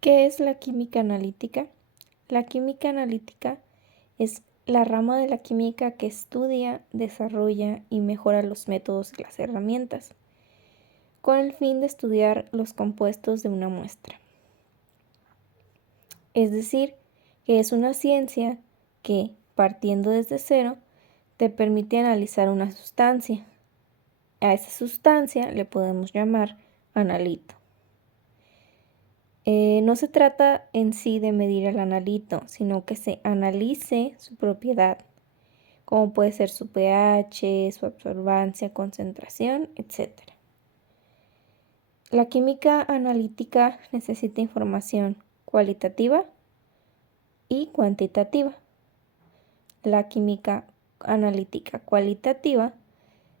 ¿Qué es la química analítica? La química analítica es la rama de la química que estudia, desarrolla y mejora los métodos y las herramientas, con el fin de estudiar los compuestos de una muestra. Es decir, que es una ciencia que, partiendo desde cero, te permite analizar una sustancia. A esa sustancia le podemos llamar analito. No se trata en sí de medir el analito, sino que se analice su propiedad, como puede ser su pH, su absorbancia, concentración, etc. La química analítica necesita información cualitativa y cuantitativa. La química analítica cualitativa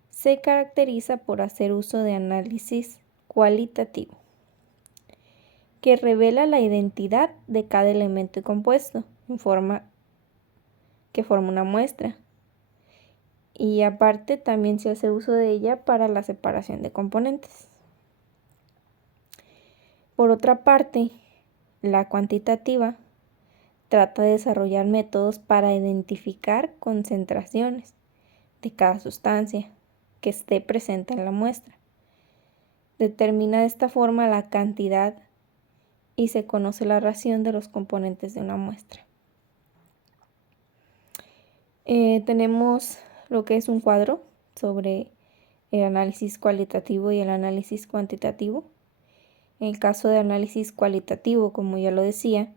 se caracteriza por hacer uso de análisis cualitativo, que revela la identidad de cada elemento y compuesto que forma una muestra. Y aparte también se hace uso de ella para la separación de componentes. Por otra parte, la cuantitativa trata de desarrollar métodos para identificar concentraciones de cada sustancia que esté presente en la muestra. Determina de esta forma la cantidad y se conoce la ración de los componentes de una muestra. Tenemos lo que es un cuadro sobre el análisis cualitativo y el análisis cuantitativo. En el caso de análisis cualitativo, como ya lo decía,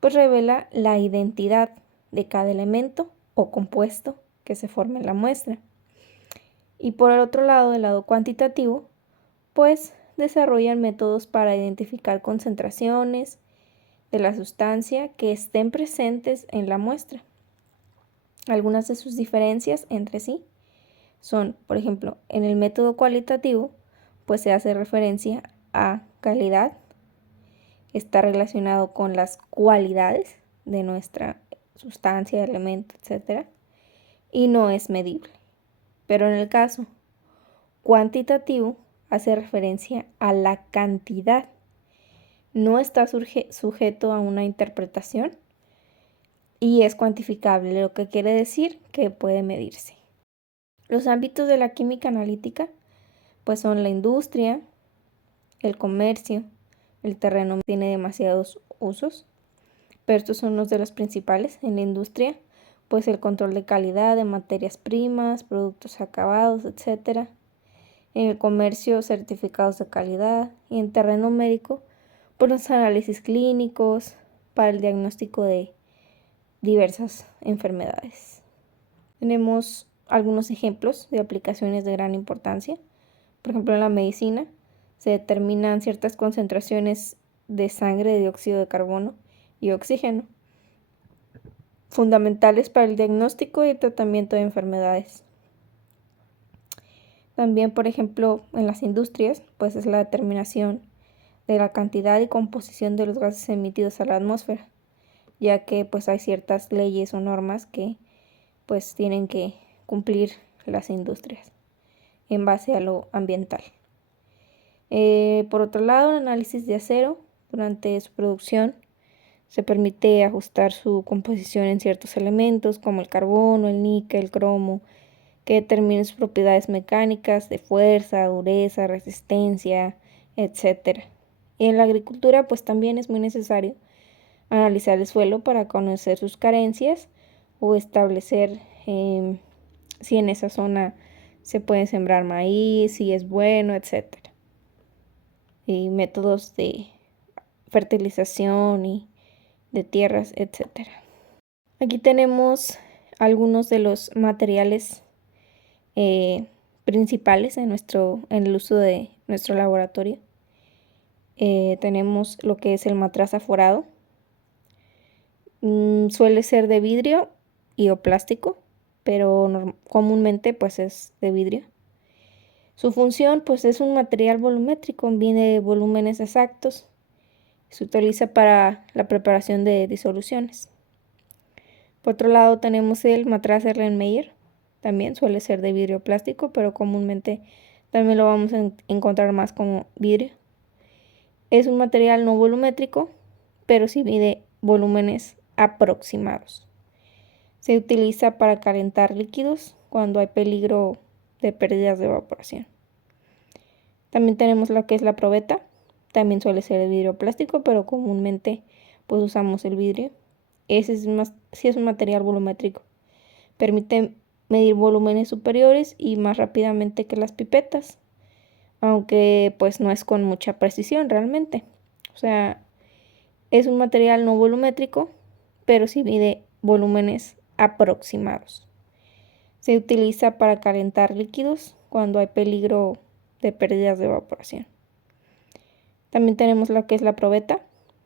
pues revela la identidad de cada elemento o compuesto que se forma en la muestra. Y por el otro lado, del lado cuantitativo, pues desarrollan métodos para identificar concentraciones de la sustancia que estén presentes en la muestra. Algunas de sus diferencias entre sí son, por ejemplo, en el método cualitativo, pues se hace referencia a calidad, está relacionado con las cualidades de nuestra sustancia, elemento, etc. Y no es medible. Pero en el caso cuantitativo hace referencia a la cantidad. No está sujeto a una interpretación y es cuantificable, lo que quiere decir que puede medirse. Los ámbitos de la química analítica pues son la industria, el comercio, el terreno tiene demasiados usos, pero estos son unos de los principales. En la industria, pues el control de calidad de materias primas, productos acabados, etc. En el comercio, certificados de calidad. Y en terreno médico, pues los análisis clínicos para el diagnóstico de diversas enfermedades. Tenemos algunos ejemplos de aplicaciones de gran importancia. Por ejemplo, en la medicina se determinan ciertas concentraciones de sangre de dióxido de carbono y oxígeno, fundamentales para el diagnóstico y el tratamiento de enfermedades. También, por ejemplo, en las industrias, pues es la determinación de la cantidad y composición de los gases emitidos a la atmósfera, ya que pues hay ciertas leyes o normas que pues tienen que cumplir las industrias en base a lo ambiental. Por otro lado, el análisis de acero durante su producción se permite ajustar su composición en ciertos elementos como el carbono, el níquel, el cromo, que determinen sus propiedades mecánicas de fuerza, dureza, resistencia, etc. Y en la agricultura pues también es muy necesario analizar el suelo para conocer sus carencias o establecer si en esa zona se puede sembrar maíz, si es bueno, etc. Y métodos de fertilización y de tierras, etc. Aquí tenemos algunos de los materiales principales en el uso de nuestro laboratorio. Tenemos lo que es el matraz aforado. Suele ser de vidrio y o plástico, pero comúnmente pues es de vidrio. Su función pues es un material volumétrico, viene de volúmenes exactos. Se utiliza para la preparación de disoluciones. Por otro lado tenemos el matraz Erlenmeyer. También suele ser de vidrio plástico, pero comúnmente también lo vamos a encontrar más como vidrio. Es un material no volumétrico, pero sí mide volúmenes aproximados. Se utiliza para calentar líquidos cuando hay peligro de pérdidas de evaporación. También tenemos lo que es la probeta. También suele ser de vidrio plástico, pero comúnmente pues usamos el vidrio. Ese sí es un material volumétrico. Permite medir volúmenes superiores y más rápidamente que las pipetas, aunque pues no es con mucha precisión realmente. O sea, es un material no volumétrico, pero sí mide volúmenes aproximados. Se utiliza para calentar líquidos cuando hay peligro de pérdidas de evaporación. También tenemos lo que es la probeta.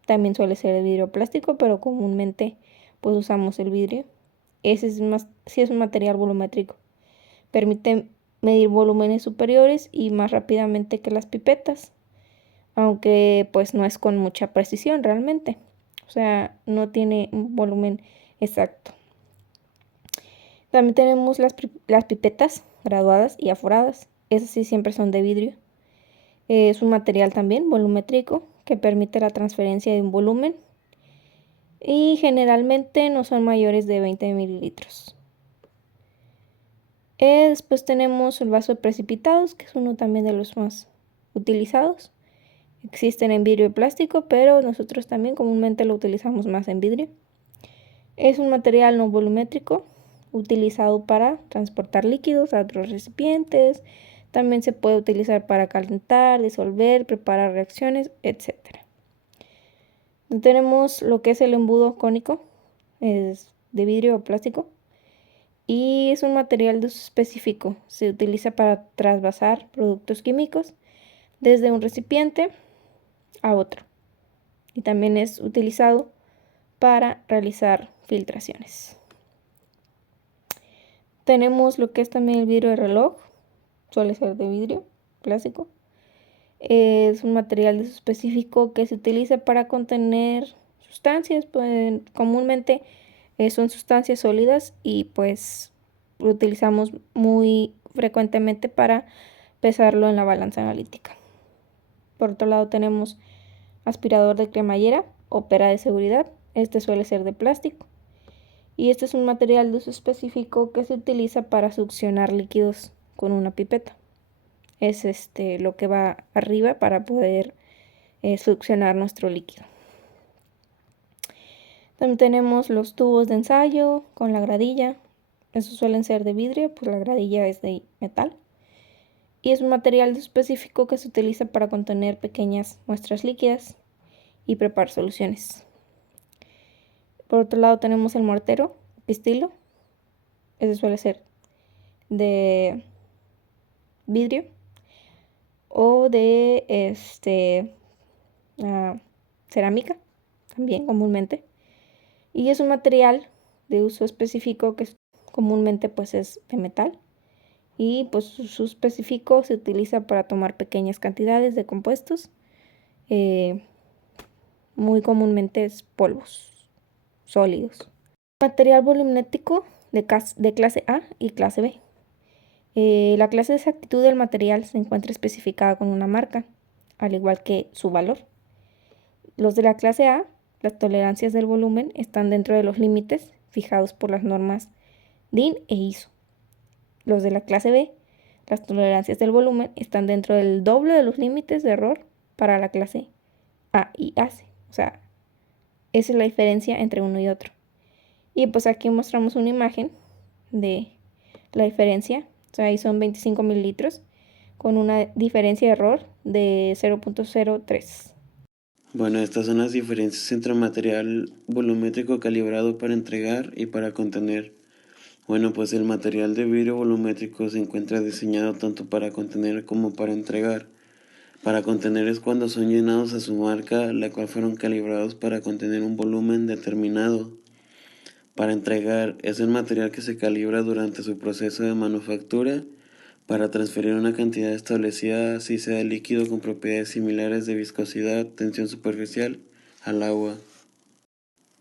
También suele ser de vidrio plástico, pero comúnmente pues usamos el vidrio. Ese sí es un material volumétrico. Permite medir volúmenes superiores y más rápidamente que las pipetas, aunque pues no es con mucha precisión realmente. O sea, no tiene un volumen exacto. También tenemos las pipetas graduadas y aforadas. Esas sí siempre son de vidrio. Es un material también volumétrico que permite la transferencia de un volumen y generalmente no son mayores de 20 mililitros. Después tenemos el vaso de precipitados, que es uno también de los más utilizados. Existen en vidrio y plástico, pero nosotros también comúnmente lo utilizamos más en vidrio. Es un material no volumétrico utilizado para transportar líquidos a otros recipientes. También se puede utilizar para calentar, disolver, preparar reacciones, etc. Tenemos lo que es el embudo cónico, es de vidrio o plástico y es un material de uso específico. Se utiliza para trasvasar productos químicos desde un recipiente a otro y también es utilizado para realizar filtraciones. Tenemos lo que es también el vidrio de reloj, suele ser de vidrio plástico. Es un material de uso específico que se utiliza para contener sustancias, pues comúnmente son sustancias sólidas y pues lo utilizamos muy frecuentemente para pesarlo en la balanza analítica. Por otro lado tenemos aspirador de cremallera o pera de seguridad. Este suele ser de plástico y este es un material de uso específico que se utiliza para succionar líquidos con una pipeta. Es lo que va arriba para poder succionar nuestro líquido. También tenemos los tubos de ensayo con la gradilla. Esos suelen ser de vidrio, pues la gradilla es de metal. Y es un material específico que se utiliza para contener pequeñas muestras líquidas y preparar soluciones. Por otro lado tenemos el mortero, pistilo. Ese suele ser de vidrio o de cerámica, también comúnmente. Y es un material de uso específico que comúnmente pues es de metal. Y pues su uso específico se utiliza para tomar pequeñas cantidades de compuestos. Muy comúnmente es polvos sólidos. Material volumétrico de clase A y clase B. La clase de exactitud del material se encuentra especificada con una marca, al igual que su valor. Los de la clase A, las tolerancias del volumen están dentro de los límites fijados por las normas DIN e ISO. Los de la clase B, las tolerancias del volumen están dentro del doble de los límites de error para la clase A y AC. O sea, esa es la diferencia entre uno y otro. Y pues aquí mostramos una imagen de la diferencia. O sea, ahí son 25 mililitros con una diferencia de error de 0.03. Bueno, estas son las diferencias entre material volumétrico calibrado para entregar y para contener. Bueno, pues el material de vidrio volumétrico se encuentra diseñado tanto para contener como para entregar. Para contener es cuando son llenados a su marca, la cual fueron calibrados para contener un volumen determinado. Para entregar es el material que se calibra durante su proceso de manufactura para transferir una cantidad establecida, si sea de líquido con propiedades similares de viscosidad, tensión superficial, al agua.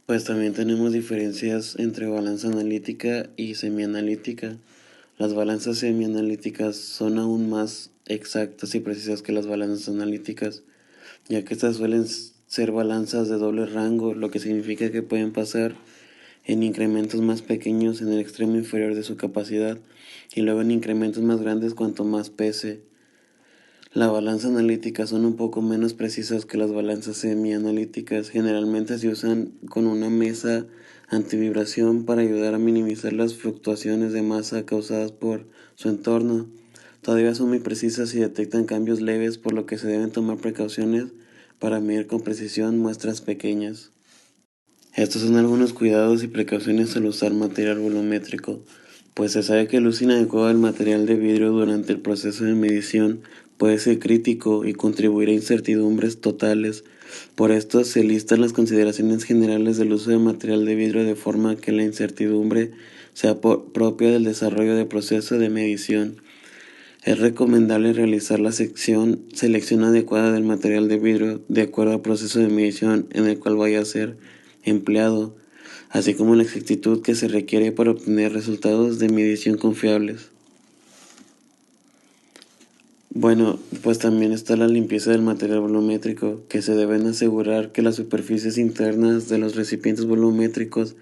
Pues también tenemos diferencias entre balanza analítica y semianalítica. Las balanzas semianalíticas son aún más exactas y precisas que las balanzas analíticas, ya que estas suelen ser balanzas de doble rango, lo que significa que pueden pasar en incrementos más pequeños en el extremo inferior de su capacidad y luego en incrementos más grandes cuanto más pese. La balanza analítica son un poco menos precisas que las balanzas semi-analíticas. Generalmente se usan con una mesa antivibración para ayudar a minimizar las fluctuaciones de masa causadas por su entorno. Todavía son muy precisas y detectan cambios leves, por lo que se deben tomar precauciones para medir con precisión muestras pequeñas. Estos son algunos cuidados y precauciones al usar material volumétrico, pues se sabe que el uso inadecuado del material de vidrio durante el proceso de medición puede ser crítico y contribuir a incertidumbres totales. Por esto se listan las consideraciones generales del uso de material de vidrio de forma que la incertidumbre sea propia del desarrollo de proceso de medición. Es recomendable realizar la selección adecuada del material de vidrio de acuerdo al proceso de medición en el cual vaya a ser empleado, así como la exactitud que se requiere para obtener resultados de medición confiables. Bueno, pues también está la limpieza del material volumétrico, que se deben asegurar que las superficies internas de los recipientes volumétricos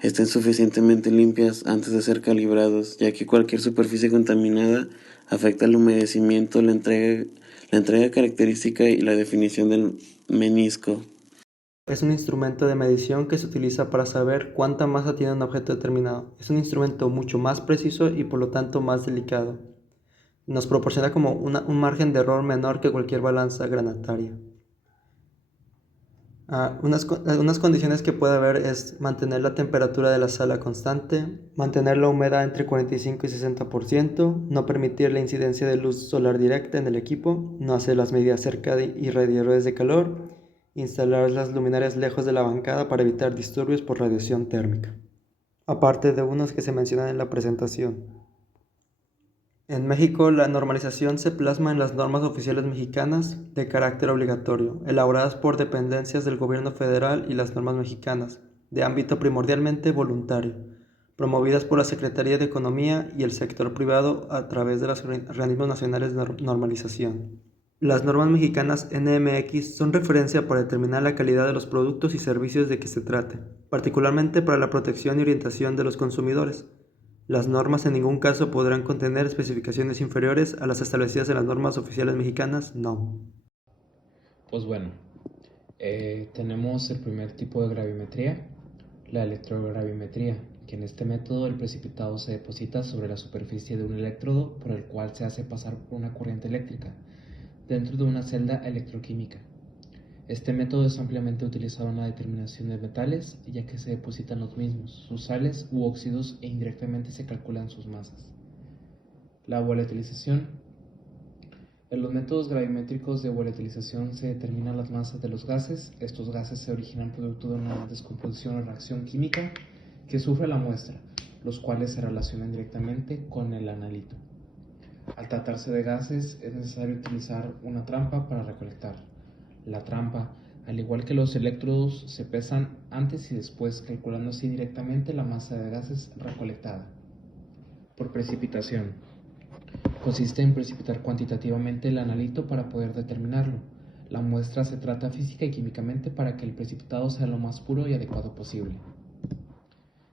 estén suficientemente limpias antes de ser calibrados, ya que cualquier superficie contaminada afecta el humedecimiento, la entrega característica y la definición del menisco. Es un instrumento de medición que se utiliza para saber cuánta masa tiene un objeto determinado. Es un instrumento mucho más preciso y por lo tanto más delicado. Nos proporciona como un margen de error menor que cualquier balanza granataria. Unas condiciones que puede haber es mantener la temperatura de la sala constante, mantener la humedad entre 45 y 60%, no permitir la incidencia de luz solar directa en el equipo, no hacer las medidas cerca de irradiadores de calor, instalar las luminarias lejos de la bancada para evitar disturbios por radiación térmica, aparte de unos que se mencionan en la presentación. En México, la normalización se plasma en las normas oficiales mexicanas de carácter obligatorio, elaboradas por dependencias del gobierno federal y las normas mexicanas, de ámbito primordialmente voluntario, promovidas por la Secretaría de Economía y el sector privado a través de los organismos nacionales de normalización. Las normas mexicanas NMX son referencia para determinar la calidad de los productos y servicios de que se trate, particularmente para la protección y orientación de los consumidores. Las normas en ningún caso podrán contener especificaciones inferiores a las establecidas en las normas oficiales mexicanas, no. Pues bueno, tenemos el primer tipo de gravimetría, la electrogravimetría, que en este método el precipitado se deposita sobre la superficie de un electrodo por el cual se hace pasar por una corriente eléctrica dentro de una celda electroquímica. Este método es ampliamente utilizado en la determinación de metales, ya que se depositan los mismos, sus sales u óxidos, e indirectamente se calculan sus masas. La volatilización. En los métodos gravimétricos de volatilización se determinan las masas de los gases. Estos gases se originan producto de una descomposición o reacción química que sufre la muestra, los cuales se relacionan directamente con el analito. Al tratarse de gases, es necesario utilizar una trampa para recolectar. La trampa, al igual que los electrodos, se pesan antes y después, calculando así directamente la masa de gases recolectada. Por precipitación. Consiste en precipitar cuantitativamente el analito para poder determinarlo. La muestra se trata física y químicamente para que el precipitado sea lo más puro y adecuado posible.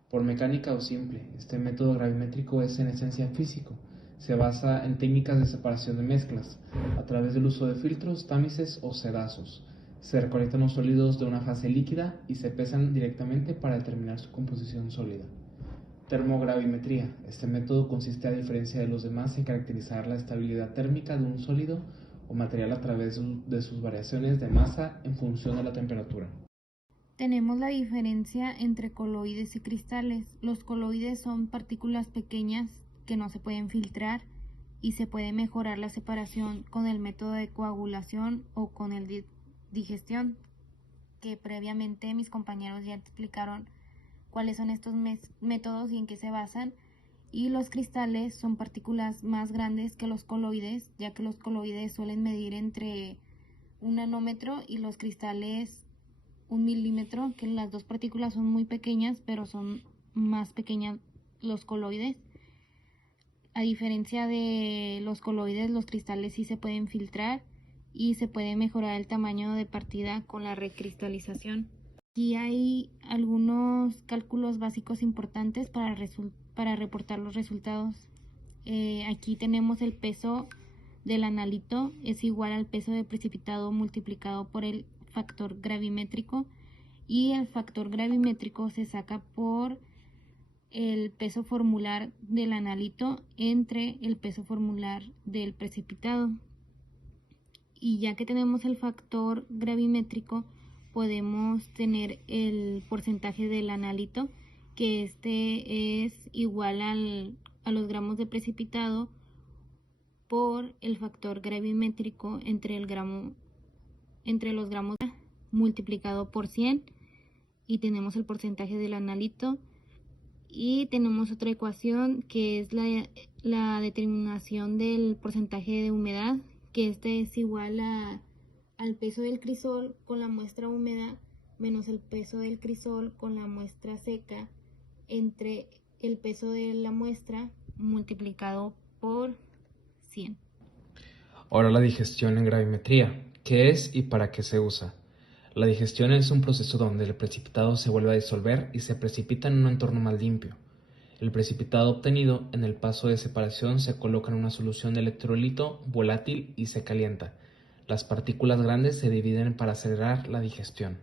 Por mecánica o simple, este método gravimétrico es en esencia físico. Se basa en técnicas de separación de mezclas, a través del uso de filtros, tamices o sedazos. Se recolectan los sólidos de una fase líquida y se pesan directamente para determinar su composición sólida. Termogravimetría. Este método consiste, a diferencia de los demás, en caracterizar la estabilidad térmica de un sólido o material a través de sus variaciones de masa en función de la temperatura. Tenemos la diferencia entre coloides y cristales. Los coloides son partículas pequeñas que no se pueden filtrar y se puede mejorar la separación con el método de coagulación o con el de digestión, que previamente mis compañeros ya explicaron cuáles son estos métodos y en qué se basan. Y los cristales son partículas más grandes que los coloides, ya que los coloides suelen medir entre 1 nanómetro y los cristales 1 milímetro, que las dos partículas son muy pequeñas, pero son más pequeñas los coloides. A diferencia de los coloides, los cristales sí se pueden filtrar y se puede mejorar el tamaño de partida con la recristalización. Aquí hay algunos cálculos básicos importantes para reportar los resultados. Aquí tenemos el peso del analito es igual al peso del precipitado multiplicado por el factor gravimétrico, y el factor gravimétrico se saca por el peso formular del analito entre el peso formular del precipitado. Y ya que tenemos el factor gravimétrico, podemos tener el porcentaje del analito, que este es igual a los gramos de precipitado por el factor gravimétrico entre los gramos multiplicado por 100, y tenemos el porcentaje del analito. Y tenemos otra ecuación que es la determinación del porcentaje de humedad, que este es igual al peso del crisol con la muestra húmeda menos el peso del crisol con la muestra seca entre el peso de la muestra multiplicado por 100. Ahora la digestión en gravimetría. ¿Qué es y para qué se usa? La digestión es un proceso donde el precipitado se vuelve a disolver y se precipita en un entorno más limpio. El precipitado obtenido en el paso de separación se coloca en una solución de electrolito volátil y se calienta. Las partículas grandes se dividen para acelerar la digestión.